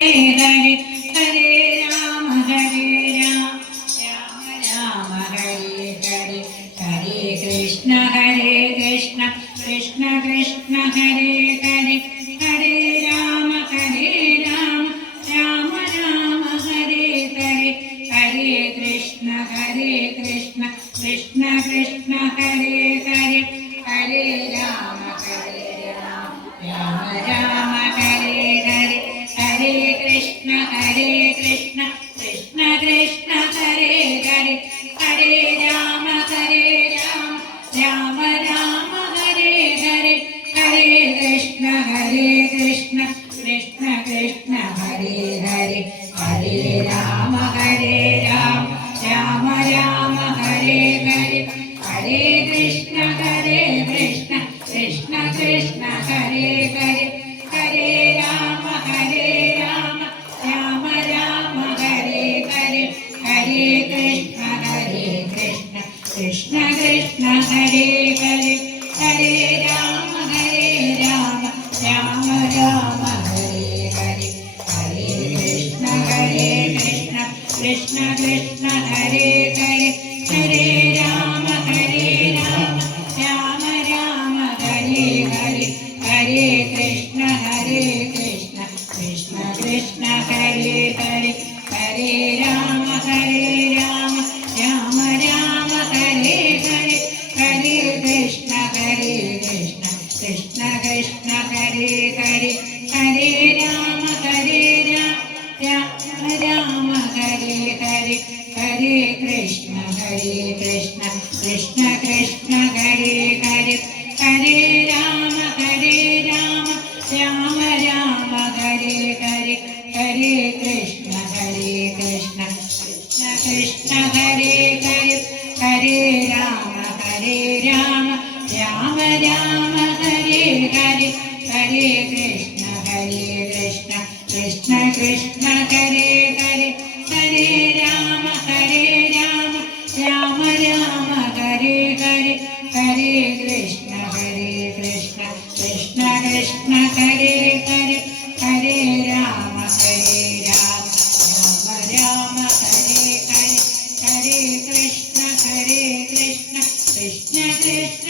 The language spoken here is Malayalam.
ഹരേ ഹരേ രാമ രാമ രാമ ഹരേ ഹരേ ഹരേ കൃഷ്ണ കൃഷ്ണ കൃഷ്ണ ഹരേ ഹരേ ഹരേ രാമ രാമ രാമ ഹരേ ഹരേ ഹരേ കൃഷ്ണ കൃഷ്ണ കൃഷ്ണ ഹരേ ഹരേ ഹരേ രാമ രാമ രാമ ഹരേ ഹരേ ഹരേ കൃഷ്ണ കൃഷ്ണ കൃഷ്ണ ഹരേ ഹരേ ഹരേ രാമ രാമ രാമ ഹരേ ഹരേ ഹരേ കൃഷ്ണ കൃഷ്ണ കൃഷ്ണ ഹരേ ഹരേ ഹരേ രാമ രാമ രാമ ഹരേ ഹരേ ഹരേ കൃഷ്ണ കൃഷ്ണ കൃഷ്ണ ഹരേ ഹരേ ഹരേ രാമ രാമ രാമ ഹരേ ഹരേ ഹരേ കൃഷ്ണ കൃഷ്ണ കൃഷ്ണ ഹരേ ഹരേ ഹരേ രാമ രാമ രാമ ഹരേ ഹരേ ഹരേ കൃഷ്ണ കൃഷ്ണ കൃഷ്ണ ഹരേ ഹരേ ഹരേ രാമ രാമ രാമ ഹരേ ഹരേ ഹരേ കൃഷ്ണ കൃഷ്ണ കൃഷ്ണ ഹരേ ഹരേ ഹരേ രാമ രാമ രാമ ഹരേ ഹരേ ഹരേ കൃഷ്ണ കൃഷ്ണ കൃഷ്ണ ഹരേ ഹരേ ഹരേ രാമ രാമ ഹരേ ഹരേ ഹരേ കൃഷ്ണ കൃഷ്ണ കൃഷ്ണ ഹരേ ഹരേ ഹരേ രാമ രാമ ഹരേ ഹരേ ഹരേ കൃഷ്ണ കൃഷ്ണ കൃഷ്ണ ഹരേ ഹരേ ഹരേ രാമ രാമ രാമ ഹരേ ഹരേ ഹരേ കൃഷ്ണ കൃഷ്ണ കൃഷ്ണ ഹരേ ഹരേ ഹരേ രാമ രാമ രാമ ഹരേ ഹരേ ഹരേ കൃഷ്ണ കൃഷ്ണ കൃഷ്ണ ഹരേ ഹരേ ഹരേ രാമ രാമ ഹരേ ഹരേ ഹരേ കൃഷ്ണ കൃഷ്ണ കൃഷ്ണ